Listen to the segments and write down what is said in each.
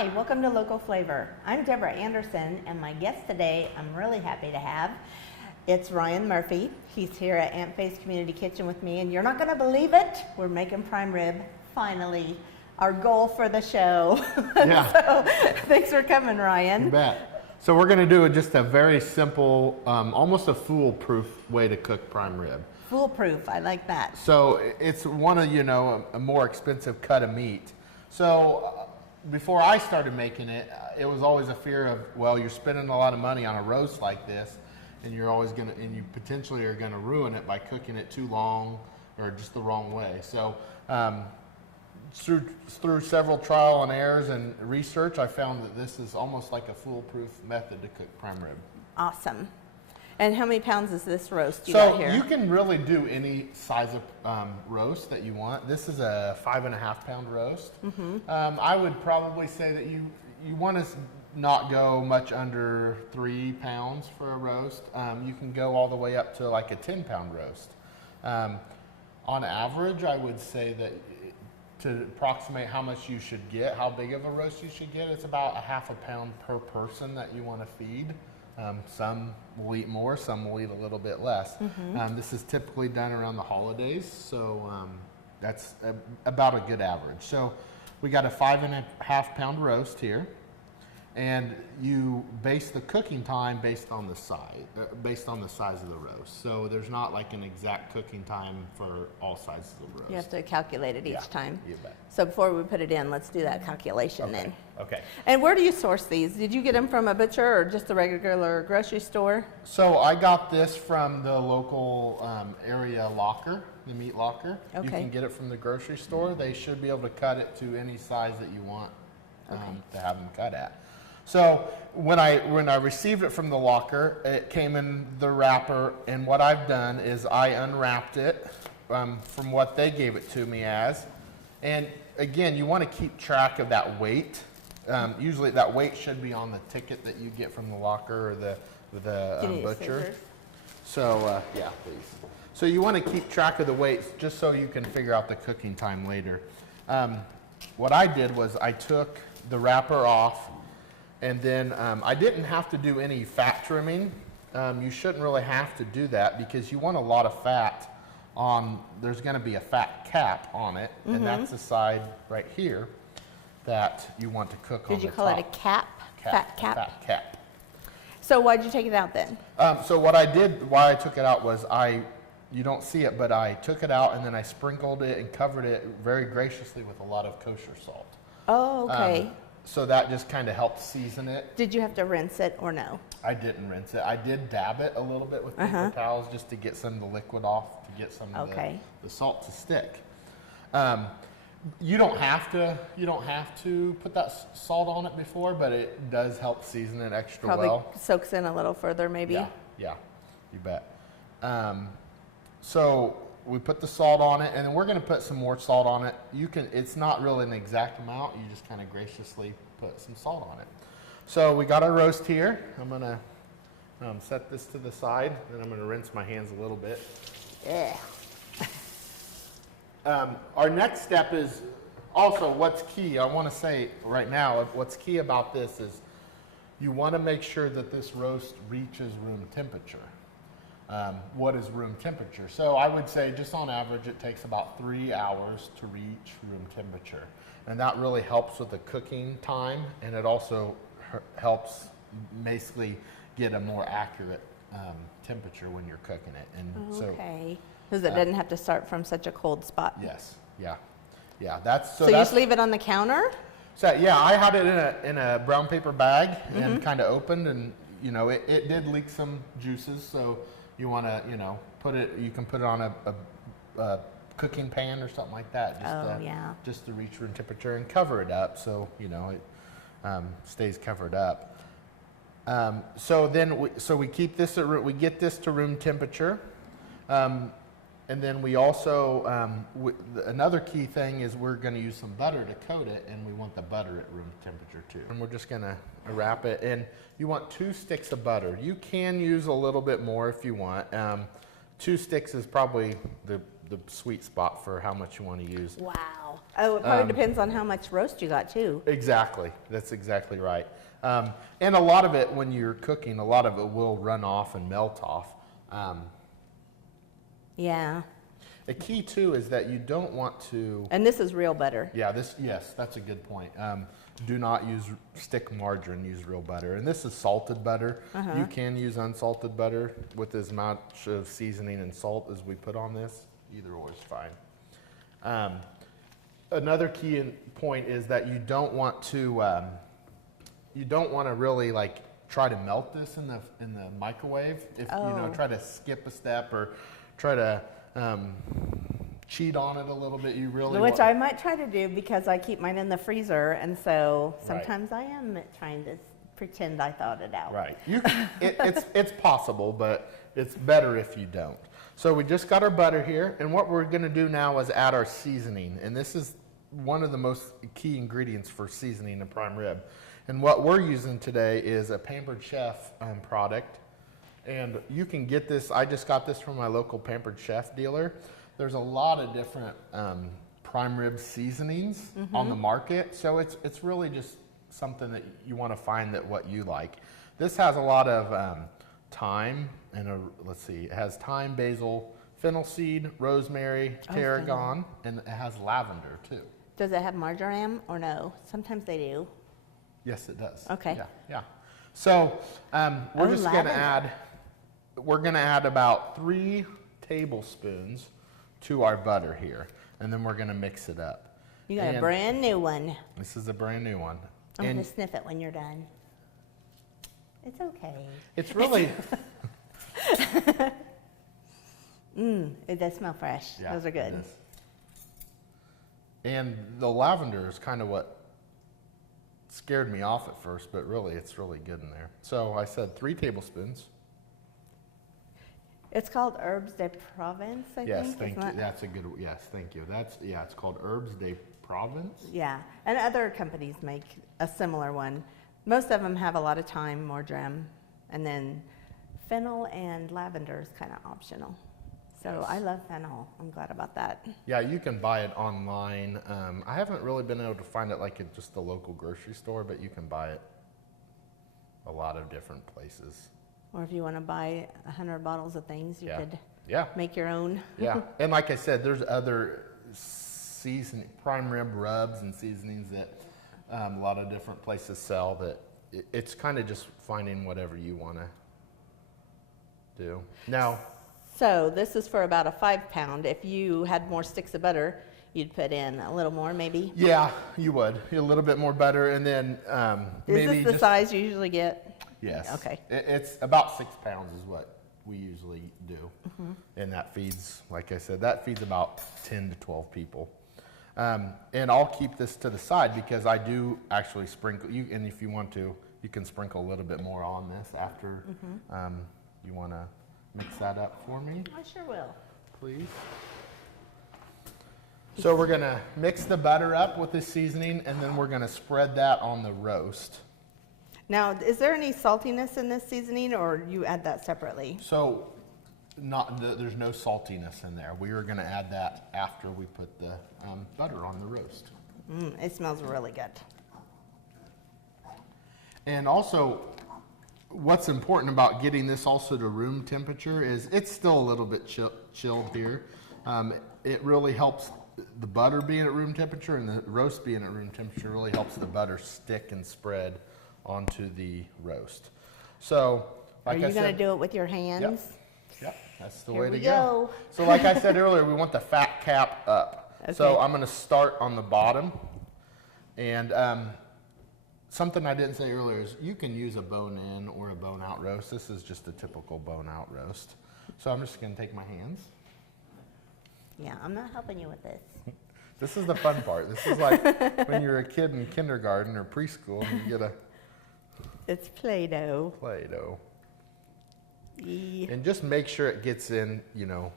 Hi, welcome to Local Flavor. I'm Deborah Anderson, and my guest today I'm really happy to have. It's Ryan Murphy. He's here at Aunt Faye's Community Kitchen with me, and you're not going to believe it. We're making prime rib, finally. Our goal for the show. Yeah. So, thanks for coming, Ryan. You bet. So we're going to do just a very simple, almost a foolproof way to cook prime rib. Foolproof, I like that. So it's one of, a more expensive cut of meat. So before I started making it, it was always a fear of, well, you're spending a lot of money on a roast like this, and you're always going to, and you potentially are going to ruin it by cooking it too long or just the wrong way. So through several trial and errors and research, I found that this is almost like a foolproof method to cook prime rib. Awesome. And how many pounds is this roast you got here? So you can really do any size of roast that you want. This is a 5.5 pound roast. Mm-hmm. I would probably say that you want to not go much under 3 pounds for a roast. You can go all the way up to like a 10 pound roast. On average, I would say that to approximate how much you should get, how big of a roast you should get, it's about a 1/2 pound per person that you want to feed. Some will eat more, some will eat a little bit less. Mm-hmm. This is typically done around the holidays, so that's about a good average. So we got a 5.5 pound roast here, and you base the cooking time based on the size of the roast. So there's not like an exact cooking time for all sizes of roast. You have to calculate it each time. You bet. So before we put it in, let's do that calculation then. Okay. And where do you source these? Did you get them from a butcher or just a regular grocery store? So I got this from the local area locker, the meat locker. Okay. You can get it from the grocery store. They should be able to cut it to any size that you want to have them cut at. So when I received it from the locker, it came in the wrapper, and what I've done is I unwrapped it from what they gave it to me as. And again, you want to keep track of that weight. Usually that weight should be on the ticket that you get from the locker or the butcher. So yeah, please. So you want to keep track of the weights just so you can figure out the cooking time later. What I did was I took the wrapper off, and then I didn't have to do any fat trimming. You shouldn't really have to do that because you want a lot of fat on, there's going to be a fat cap on it, mm-hmm. and that's the side right here that you want to cook on the top. Did you call it a cap? Fat cap? Fat cap. So why'd you take it out then? So what I did, why I took it out was you don't see it, but I took it out and then I sprinkled it and covered it very graciously with a lot of kosher salt. Oh, okay. So that just kind of helped season it. Did you have to rinse it or no? I didn't rinse it. I did dab it a little bit with paper towels just to get some of the liquid off, to get some of the salt to stick. You don't have to put that salt on it before, but it does help season it extra well. Probably soaks in a little further maybe. Yeah, you bet. So we put the salt on it, and then we're going to put some more salt on it. It's not really an exact amount. You just kind of graciously put some salt on it. So we got our roast here. I'm going to set this to the side, and I'm going to rinse my hands a little bit. Yeah. Our next step is also what's key. I want to say right now, what's key about this is you want to make sure that this roast reaches room temperature. What is room temperature? So I would say just on average it takes about 3 hours to reach room temperature, and that really helps with the cooking time, and it also helps basically get a more accurate temperature when you're cooking it. And okay, because it doesn't have to start from such a cold spot. Yes, yeah. So you just leave it on the counter? So yeah, I had it in a brown paper bag and kind of opened, and it did leak some juices, so you want to, you can put it on a cooking pan or something like that, just to reach room temperature, and cover it up so it stays covered up. So we keep this we get this to room temperature, and then we also another key thing is we're going to use some butter to coat it, and we want the butter at room temperature too. And we're just going to wrap it, and you want 2 sticks of butter. You can use a little bit more if you want. 2 sticks is probably the sweet spot for how much you want to use. Wow. Oh, it probably depends on how much roast you got too. Exactly. That's exactly right. And a lot of it, when you're cooking, a lot of it will run off and melt off. Yeah. The key too is that you don't want to. And this is real butter. Yeah. Yes, that's a good point. Do not use stick margarine. Use real butter. And this is salted butter. You can use unsalted butter with as much of seasoning and salt as we put on this. Either or is fine. Another key point is that you don't want to really like try to melt this in the microwave. If try to skip a step or try to cheat on it a little bit, you really Which I might try to do because I keep mine in the freezer, and so sometimes Right. I am trying to pretend I thought it out. Right. It's possible, but it's better if you don't. So we just got our butter here, and what we're going to do now is add our seasoning, and this is one of the most key ingredients for seasoning a prime rib. And what we're using today is a Pampered Chef product, and you can get this. I just got this from my local Pampered Chef dealer. There's a lot of different prime rib seasonings on the market, so it's really just something that you want to find that what you like. This has a lot of thyme and let's see, it has thyme, basil, fennel seed, rosemary, tarragon, and it has lavender too. Does it have marjoram or no? Sometimes they do. Yes, it does. Okay. Yeah. So we're just going to lavender. add about 3 tablespoons to our butter here, and then we're going to mix it up. You got a brand new one. This is a brand new one. I'm going to sniff it when you're done. It's okay. It's really... It does smell fresh. Yeah, Those are good. it is. And the lavender is kind of what scared me off at first, but really it's really good in there. So I said 3 tablespoons. It's called Herbes de Provence, I Yes, think. thank you. Isn't that- That's a good, yes, thank you. It's called Herbes de Provence. Yeah, and other companies make a similar one. Most of them have a lot of thyme, marjoram, and then fennel and lavender is kind of optional. So Yes. I love fennel. I'm glad about that. Yeah, you can buy it online. I haven't really been able to find it like at just the local grocery store, but you can buy it a lot of different places. Or if you want to buy 100 bottles of things, you could Yeah. make your own. Yeah, and like I said, there's other prime rib rubs and seasonings that a lot of different places sell. That it's kind of just finding whatever you want to do. Now, So this is for about a 5-pound. If you had more sticks of butter, you'd put in a little more, maybe. yeah, you would a little bit more butter, and then Is maybe this the size you usually get? Yes. Okay. It's about 6 pounds is what we usually do, and that feeds, like I said, that feeds about 10 to 12 people. And I'll keep this to the side because I do actually sprinkle. And if you want to, you can sprinkle a little bit more on this after. You want to mix that up for me, I sure will. please? So we're going to mix the butter up with this seasoning, and then we're going to spread that on the roast. Now, is there any saltiness in this seasoning, or you add that separately? So, there's no saltiness in there. We are going to add that after we put the butter on the roast. It smells really good. And also, what's important about getting this also to room temperature is it's still a little bit chilled here. It really helps the butter being at room temperature, and the roast being at room temperature really helps the butter stick and spread onto the roast. So, like Are you going to do it with your hands? Yep, that's the Here way we to go. go. So like I said earlier, we want the fat cap up. Okay. So I'm going to start on the bottom. And something I didn't say earlier is you can use a bone-in or a bone-out roast. This is just a typical bone-out roast. So I'm just going to take my hands. Yeah, I'm not helping you with this. This is the fun part. This is like when you're a kid in kindergarten or preschool and you get a It's Play-Doh. Play-Doh. Yeah. And just make sure it gets in,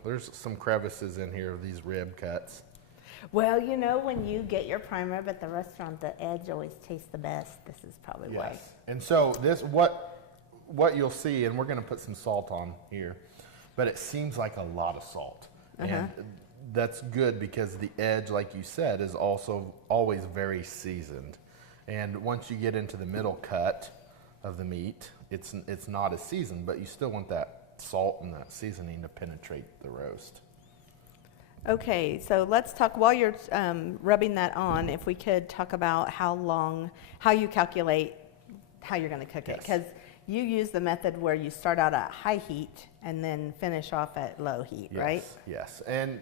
there's some crevices in here of these rib cuts. Well, when you get your prime rib at the restaurant, the edge always tastes the best. This is probably why. Yes. And so what you'll see, and we're going to put some salt on here, but it seems like a lot of salt. And that's good because the edge, like you said, is also always very seasoned. And once you get into the middle cut of the meat, it's not as seasoned, but you still want that salt and that seasoning to penetrate the roast. Okay, so let's talk, while you're rubbing that on, if we could talk about how you calculate how you're going to cook it. Because you use the method where you start out at high heat and then finish off at low heat, right? Yes, and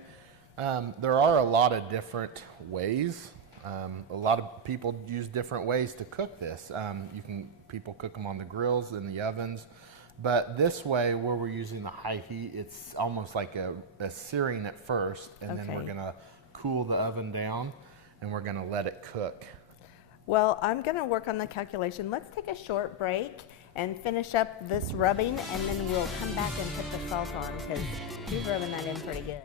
there are a lot of different ways. A lot of people use different ways to cook this. People cook them on the grills, in the ovens. But this way, where we're using the high heat, it's almost like a searing at first, and then we're gonna cool the oven down, and we're gonna let it cook. Well, I'm gonna work on the calculation. Let's take a short break and finish up this rubbing, and then we'll come back and put the salt on, because you're rubbing that in pretty good.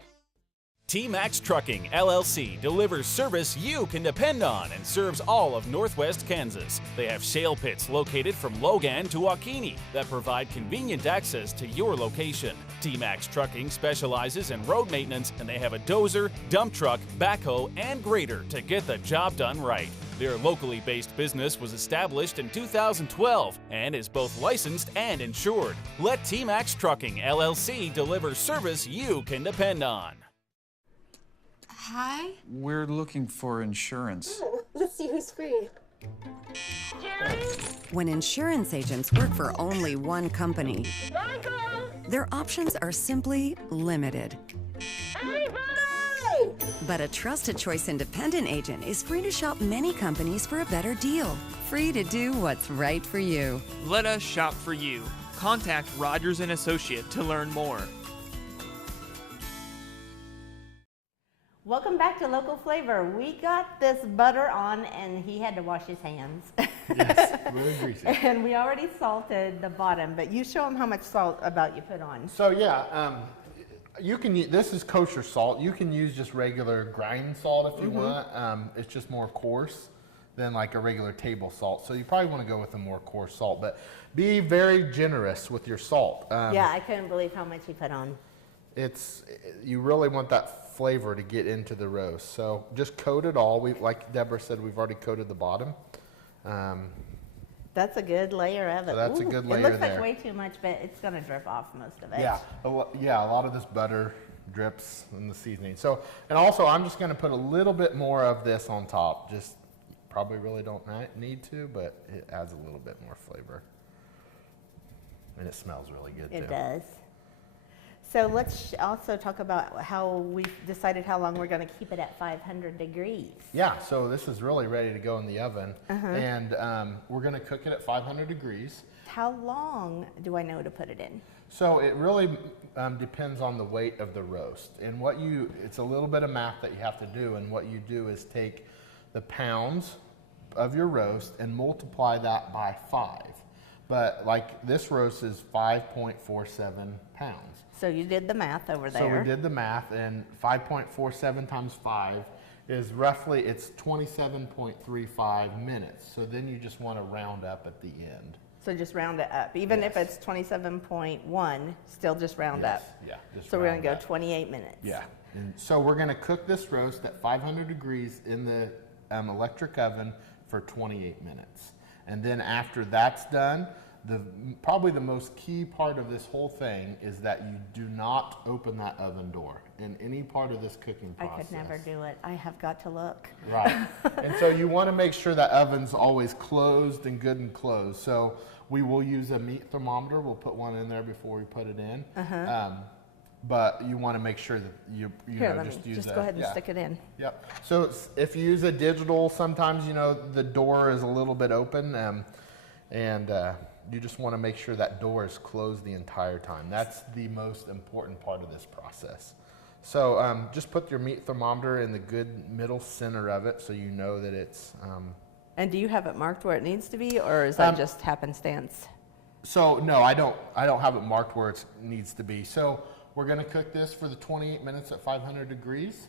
T-Max Trucking, LLC delivers service you can depend on and serves all of Northwest Kansas. They have shale pits located from Logan to Wakini that provide convenient access to your location. T-Max Trucking specializes in road maintenance, and they have a dozer, dump truck, backhoe, and grader to get the job done right. Their locally based business was established in 2012 and is both licensed and insured. Let T-Max Trucking, LLC deliver service you can depend on. Hi? We're looking for insurance. Oh, let's see who's free. Jerry? When insurance agents work for only one company, Michael! their options are simply limited. Hey, buddy! But a trusted choice independent agent is free to shop many companies for a better deal. Free to do what's right for you. Let us shop for you. Contact Rogers & Associate to learn more. Welcome back to Local Flavor. We got this butter on, and he had to wash his hands. Yes, really greasy. And we already salted the bottom, but you show them how much salt you put on. So you can use, this is kosher salt. You can use just regular grind salt if you want. It's just more coarse than like a regular table salt. So you probably want to go with a more coarse salt, but be very generous with your salt. Yeah, I couldn't believe how much he put on. You really want that flavor to get into the roast. So just coat it all. Like Deborah said, we've already coated the bottom. That's a good layer of it. So that's a good layer there. It looks there. like way too much, but it's going to drip off most of it. Yeah, a lot of this butter drips in the seasoning. So, and also I'm just going to put a little bit more of this on top. Just probably really don't need to, but it adds a little bit more flavor. And it smells really good too. It does. So let's also talk about how we decided how long we're going to keep it at 500 degrees. Yeah, so this is really ready to go in the oven, and we're going to cook it at 500 degrees. How long do I know to put it in? So it really depends on the weight of the roast, and it's a little bit of math that you have to do, and what you do is take the pounds of your roast and multiply that by 5. But like this roast is 5.47 pounds. So you did the math over there. So we did the math, and 5.47 times 5 is roughly, it's 27.35 minutes. So then you just want to round up at the end. So just round it up. Even if it's 27.1, still just round up. Yeah. Just so we're going to go up. 28 minutes. Yeah. And so we're going to cook this roast at 500 degrees in the electric oven for 28 minutes. And then after that's done, probably the most key part of this whole thing is that you do not open that oven door in any part of this cooking process. I could never do it. I have got to look. Right. And so you want to make sure that oven's always closed and good and closed. So we will use a meat thermometer. We'll put one in there before we put it in. But you want to make sure that you just go ahead and stick it in. Yep. So if you use a digital, sometimes the door is a little bit open, and you just want to make sure that door is closed the entire time. That's the most important part of this process. So just put your meat thermometer in the good middle center of it, so you know that it's. And do you have it marked where it needs to be, or is that just happenstance? So no, I don't have it marked where it needs to be. So we're going to cook this for the 28 minutes at 500 degrees.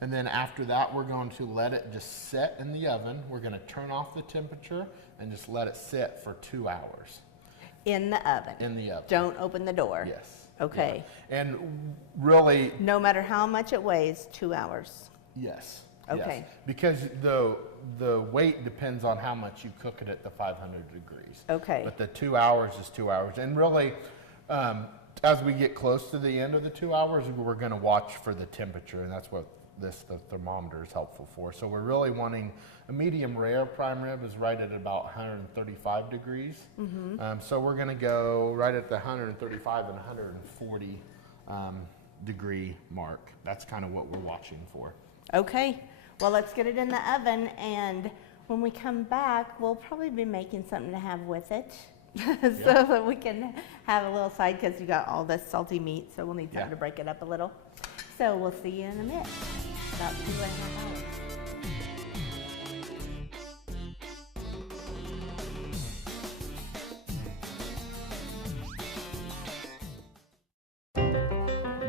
And then after that, we're going to let it just set in the oven. We're going to turn off the temperature and just let it sit for 2 hours. In the oven? In the oven. Don't open the door? Yes. Okay. Yeah. And really, No matter how much it weighs, 2 hours. yes. Okay. Yes. Because the weight depends on how much you cook it at the 500 degrees. Okay. But the 2 hours is 2 hours. And really, as we get close to the end of the 2 hours, we're going to watch for the temperature, and that's what the thermometer is helpful for. So we're really wanting a medium rare prime rib is right at about 135 degrees. So we're going to go right at the 135 and 140 degree mark. That's kind of what we're watching for. Okay. Well, let's get it in the oven, and when we come back, we'll probably be making something to have with it. So that we can have a little side, because you got all this salty meat, so we'll need something to break it up a little. So we'll see you in a minute, about 2.5 hours.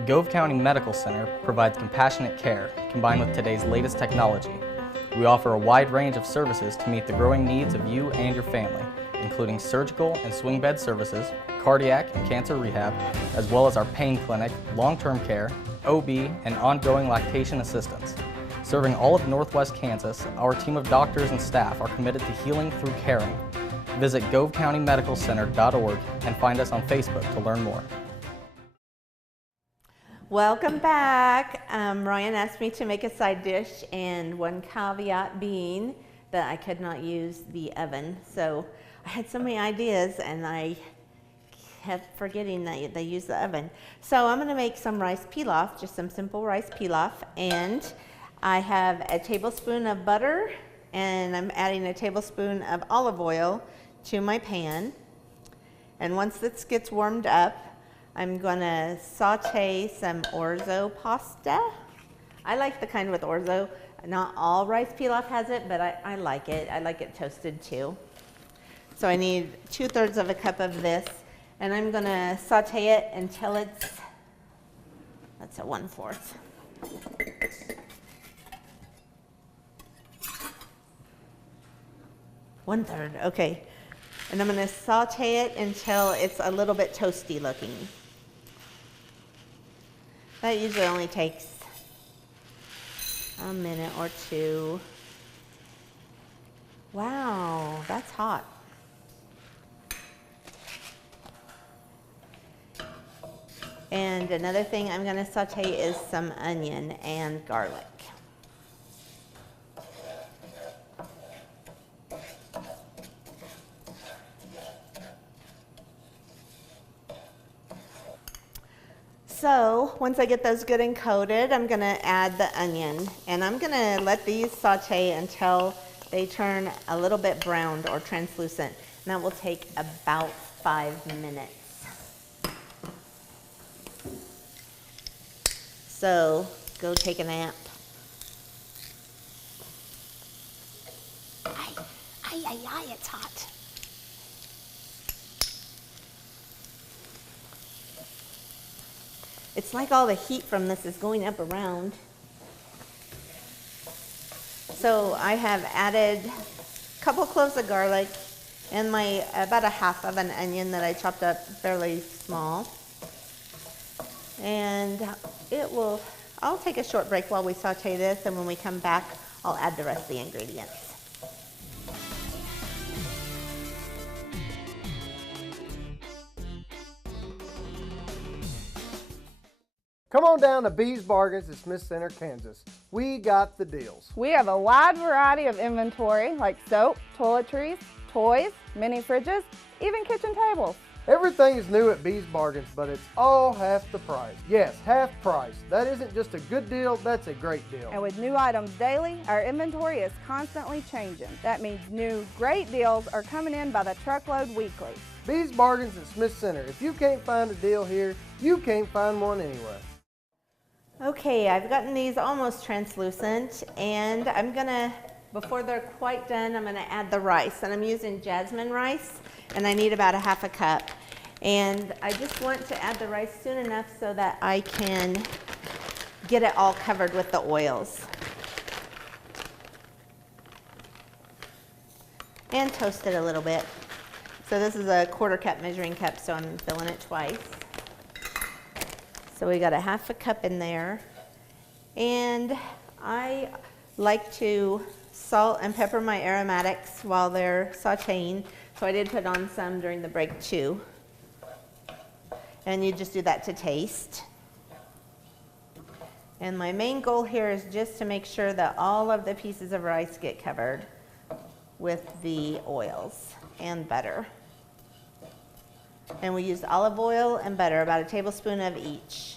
Gove County Medical Center provides compassionate care combined with today's latest technology. We offer a wide range of services to meet the growing needs of you and your family, including surgical and swing bed services, cardiac and cancer rehab, as well as our pain clinic, long-term care, OB, and ongoing lactation assistance. Serving all of Northwest Kansas, our team of doctors and staff are committed to healing through caring. Visit govecountymedicalcenter.org and find us on Facebook to learn more. Welcome back. Ryan asked me to make a side dish, and one caveat being that I could not use the oven. So I had so many ideas, and I kept forgetting that they use the oven. So I'm going to make some rice pilaf, just some simple rice pilaf, and I have a tablespoon of butter, and I'm adding a tablespoon of olive oil to my pan. And once this gets warmed up, I'm going to saute some Orzo pasta. I like the kind with Orzo. Not all rice pilaf has it, but I like it. I like it toasted too. So I need 2/3 of a cup of this, and I'm going to saute it until that's a 1/4. One-third, okay. And I'm going to saute it until it's a little bit toasty looking. That usually only takes a minute or two. Wow, that's hot. And another thing I'm going to saute is some onion and garlic. So once I get those good and coated, I'm going to add the onion, and I'm going to let these saute until they turn a little bit browned or translucent, and that will take about 5 minutes. So go take a nap. Ay, it's hot. It's like all the heat from this is going up around. So I have added a couple cloves of garlic and about a half of an onion that I chopped up fairly small. And I'll take a short break while we saute this, and when we come back, I'll add the rest of the ingredients. Come on down to Bees Bargains at Smith Center, Kansas. We got the deals. We have a wide variety of inventory like soap, toiletries, toys, mini fridges, even kitchen tables. Everything is new at Bees Bargains, but it's all half the price. Yes, half price. That isn't just a good deal, that's a great deal. And with new items daily, our inventory is constantly changing. That means new great deals are coming in by the truckload weekly. Bees Bargains at Smith Center. If you can't find a deal here, you can't find one anywhere. Okay, I've gotten these almost translucent, and I'm gonna, before they're quite done, I'm gonna add the rice. And I'm using jasmine rice, and I need about a half a cup. And I just want to add the rice soon enough so that I can get it all covered with the oils. And toast it a little bit. So this is a 1/4 cup measuring cup, so I'm filling it twice. So we got a half a cup in there. And I like to salt and pepper my aromatics while they're sauteing. So I did put on some during the break too. And you just do that to taste. And my main goal here is just to make sure that all of the pieces of rice get covered with the oils and butter. And we used olive oil and butter, about a tablespoon of each.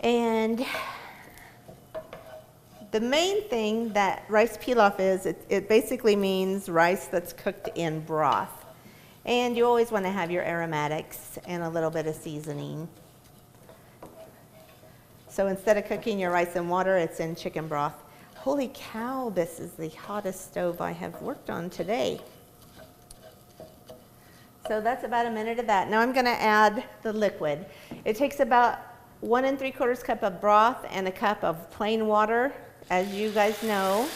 And the main thing that rice pilaf is, it basically means rice that's cooked in broth. And you always want to have your aromatics and a little bit of seasoning. So instead of cooking your rice in water, it's in chicken broth. Holy cow, this is the hottest stove I have worked on today. So that's about a minute of that. Now I'm going to add the liquid. It takes about 1 3/4 cup of broth and a cup of plain water, as you guys know.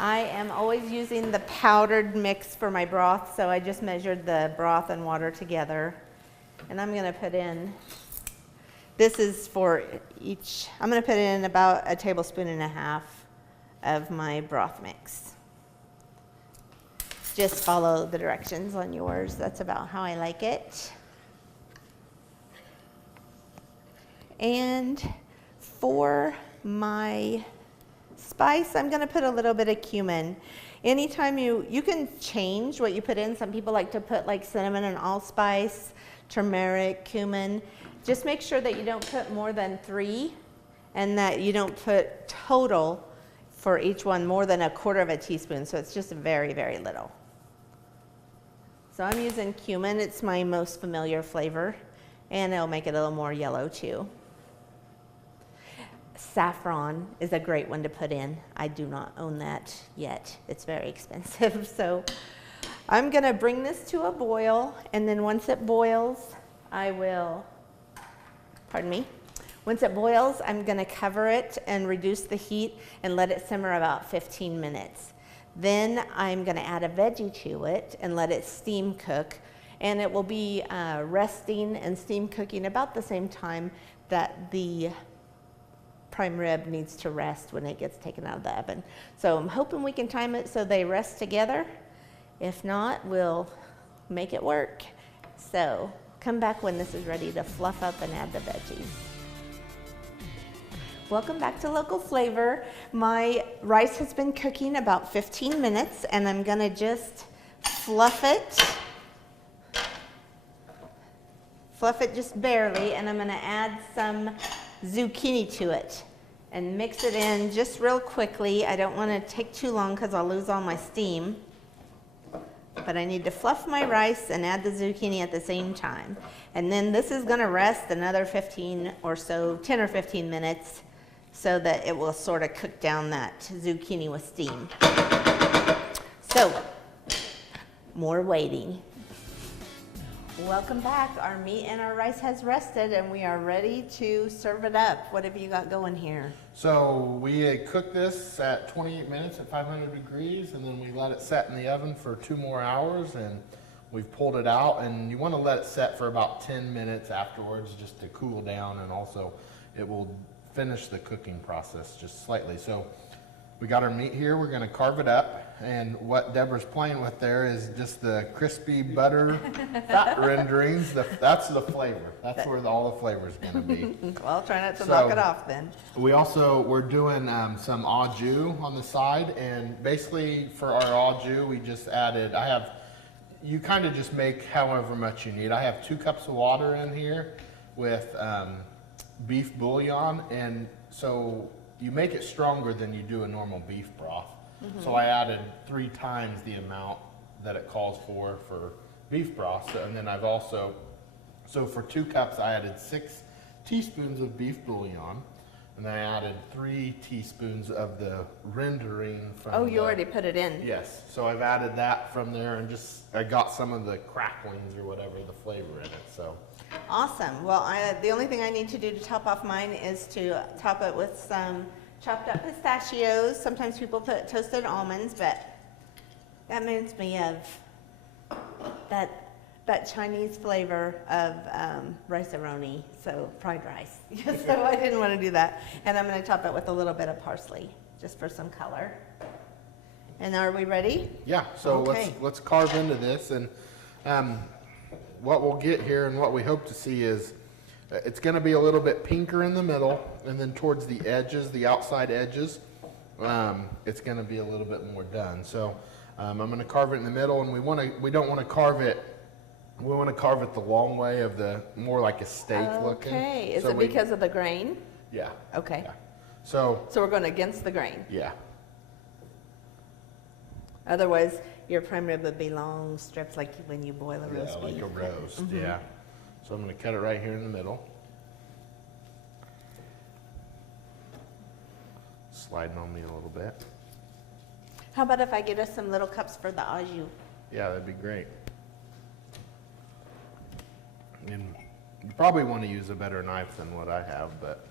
I am always using the powdered mix for my broth, so I just measured the broth and water together. And I'm going to put in, this is for each, I'm going to put in about 1.5 tablespoons of my broth mix. Just follow the directions on yours. That's about how I like it. And for my spice, I'm going to put a little bit of cumin. Anytime you can change what you put in. Some people like to put like cinnamon and allspice, turmeric, cumin. Just make sure that you don't put more than 3 and that you don't put total for each one more than 1/4 teaspoon. So it's just very, very little. So I'm using cumin. It's my most familiar flavor, and it'll make it a little more yellow too. Saffron is a great one to put in. I do not own that yet. It's very expensive. So I'm going to bring this to a boil, and then once it boils, I will, pardon me, once it boils, I'm going to cover it and reduce the heat and let it simmer about 15 minutes. Then I'm going to add a veggie to it and let it steam cook, and it will be resting and steam cooking about the same time that the prime rib needs to rest when it gets taken out of the oven. So I'm hoping we can time it so they rest together. If not, we'll make it work. So come back when this is ready to fluff up and add the veggies. Welcome back to Local Flavor. My rice has been cooking about 15 minutes, and I'm gonna just fluff it just barely, and I'm gonna add some zucchini to it and mix it in just real quickly. I don't want to take too long because I'll lose all my steam, but I need to fluff my rice and add the zucchini at the same time. And then this is going to rest another 15 or so, 10 or 15 minutes, so that it will sort of cook down that zucchini with steam. So more waiting. Welcome back. Our meat and our rice has rested, and we are ready to serve it up. What have you got going here? So we had cooked this at 28 minutes at 500 degrees, and then we let it set in the oven for 2 more hours, and we've pulled it out. And you want to let it set for about 10 minutes afterwards just to cool down, and also it will finish the cooking process just slightly. So we got our meat here. We're going to carve it up. And what Deborah's playing with there is just the crispy butter fat renderings. That's the flavor. That's where all the flavor is going to be. Well, try not to knock it off then. We're doing some au jus on the side. And basically for our au jus, we just added, you kind of just make however much you need. I have 2 cups of water in here with beef bouillon. And so you make it stronger than you do a normal beef broth. So I added 3 times the amount that it calls for beef broth. And then I've also, so for 2 cups, I added 6 teaspoons of beef bouillon. And then I added 3 teaspoons of the rendering from Oh, you already put it in? Yes. So I've added that from there, and I got some of the cracklings or whatever, the flavor in it. So awesome. Well, the only thing I need to do to top off mine is to top it with some chopped up pistachios. Sometimes people put toasted almonds, but that reminds me of that Chinese flavor of rice-a-roni, so fried rice. So I didn't want to do that. And I'm going to top it with a little bit of parsley, just for some color. And are we ready? Yeah, so Okay. let's carve into this. And what we'll get here and what we hope to see is it's going to be a little bit pinker in the middle, and then towards the edges, the outside edges, it's going to be a little bit more done. So I'm going to carve it in the middle, and we don't want to carve it. We want to carve it the long way of the more like a steak looking. Okay, is So it because of the grain? Yeah. Okay. Yeah. So So we're going against the grain. yeah. Otherwise, your prime rib would be long strips like when you boil a roast Yeah, like beef. a roast, yeah. So I'm going to cut it right here in the middle. Sliding on me a little bit. How about if I get us some little cups for the au jus? Yeah, that'd be great. And you probably want to use a better knife than what I have, but.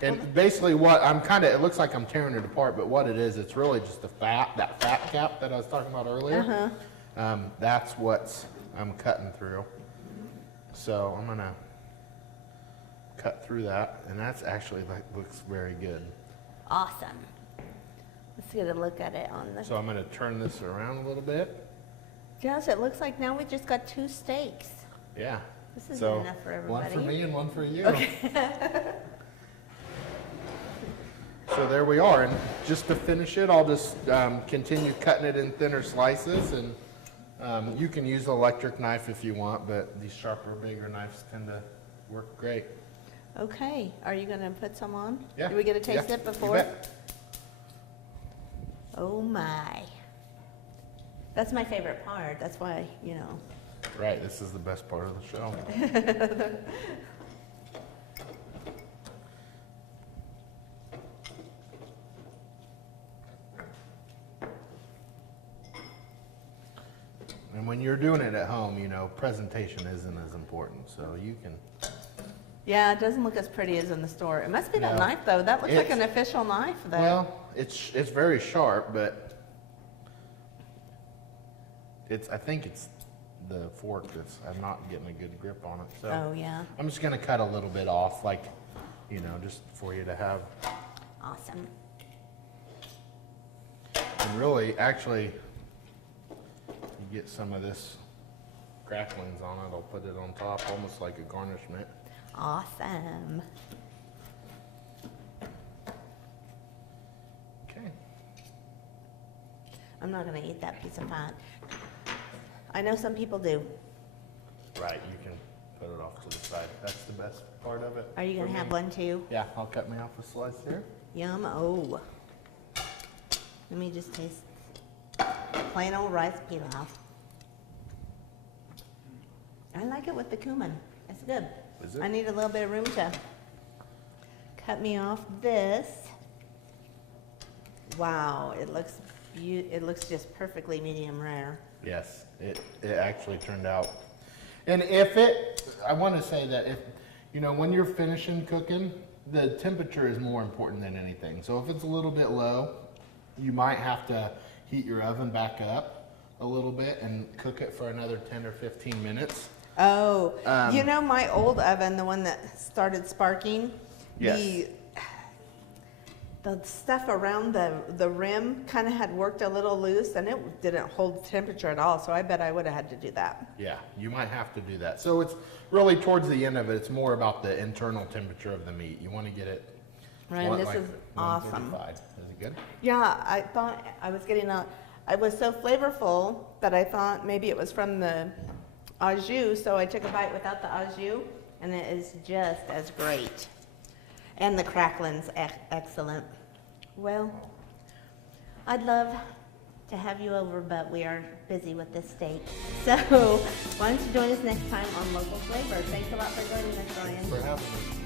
And basically what it looks like I'm tearing it apart, but what it is, it's really just that fat cap that I was talking about earlier. That's what I'm cutting through. So I'm gonna cut through that, and that's actually looks very good. Awesome. Let's get a look at it on the. So I'm gonna turn this around a little bit. Yes, it looks like now we just got 2 steaks. Yeah. This is So enough for one everybody. for me and one for you. Okay. So there we are, and just to finish it, I'll just continue cutting it in thinner slices, and you can use an electric knife if you want, but these sharper, bigger knives tend to work great. Okay, are you gonna put some on? Yeah. Do we get to taste Yeah, it you before? bet. Oh my. That's my favorite part, that's why, you know. Right, this is the best part of the show. And when you're doing it at home, you know, presentation isn't as important, so you can. Yeah, it doesn't look as pretty as in the store. It must be that No. knife though. That looks like It's- an official knife though. Well, it's very sharp, but I think it's the fork that's, I'm not getting a good grip on it. So Oh yeah, I'm just gonna cut a little bit off, like, you know, just for you to have. awesome. And really, actually, you get some of this cracklings on it. I'll put it on top, almost like a garnishment. Awesome. Okay. I'm not gonna eat that piece of fat. I know some people do. Right, you can put it off to the side. That's the best part of it. Are you for gonna have me. one too? Yeah, I'll cut me off a slice here. Yum. Oh. Let me just taste plain old rice pilaf. I like it with the cumin. It's good. Is it? I need a little bit of room to cut me off this. Wow, it looks just perfectly medium rare. Yes, it actually turned out. And I want to say that if, you know, when you're finishing cooking, the temperature is more important than anything. So if it's a little bit low, you might have to heat your oven back up a little bit and cook it for another 10 or 15 minutes. Oh, you know my old oven, the one that started sparking? Yes. The stuff around the rim kind of had worked a little loose and it didn't hold temperature at all, so I bet I would have had to do that. Yeah, you might have to do that. So it's really towards the end of it, it's more about the internal temperature of the meat. You want to get it. Ryan, this is awesome. 135. Is it good? Yeah, I thought I was getting it was so flavorful that I thought maybe it was from the au jus, so I took a bite without the au jus, and it is just as great. And the crackling's excellent. Well, I'd love to have you over, but we are busy with this steak. So why don't you join us next time on Local Flavor. Thanks a lot for joining us, Ryan. For having me.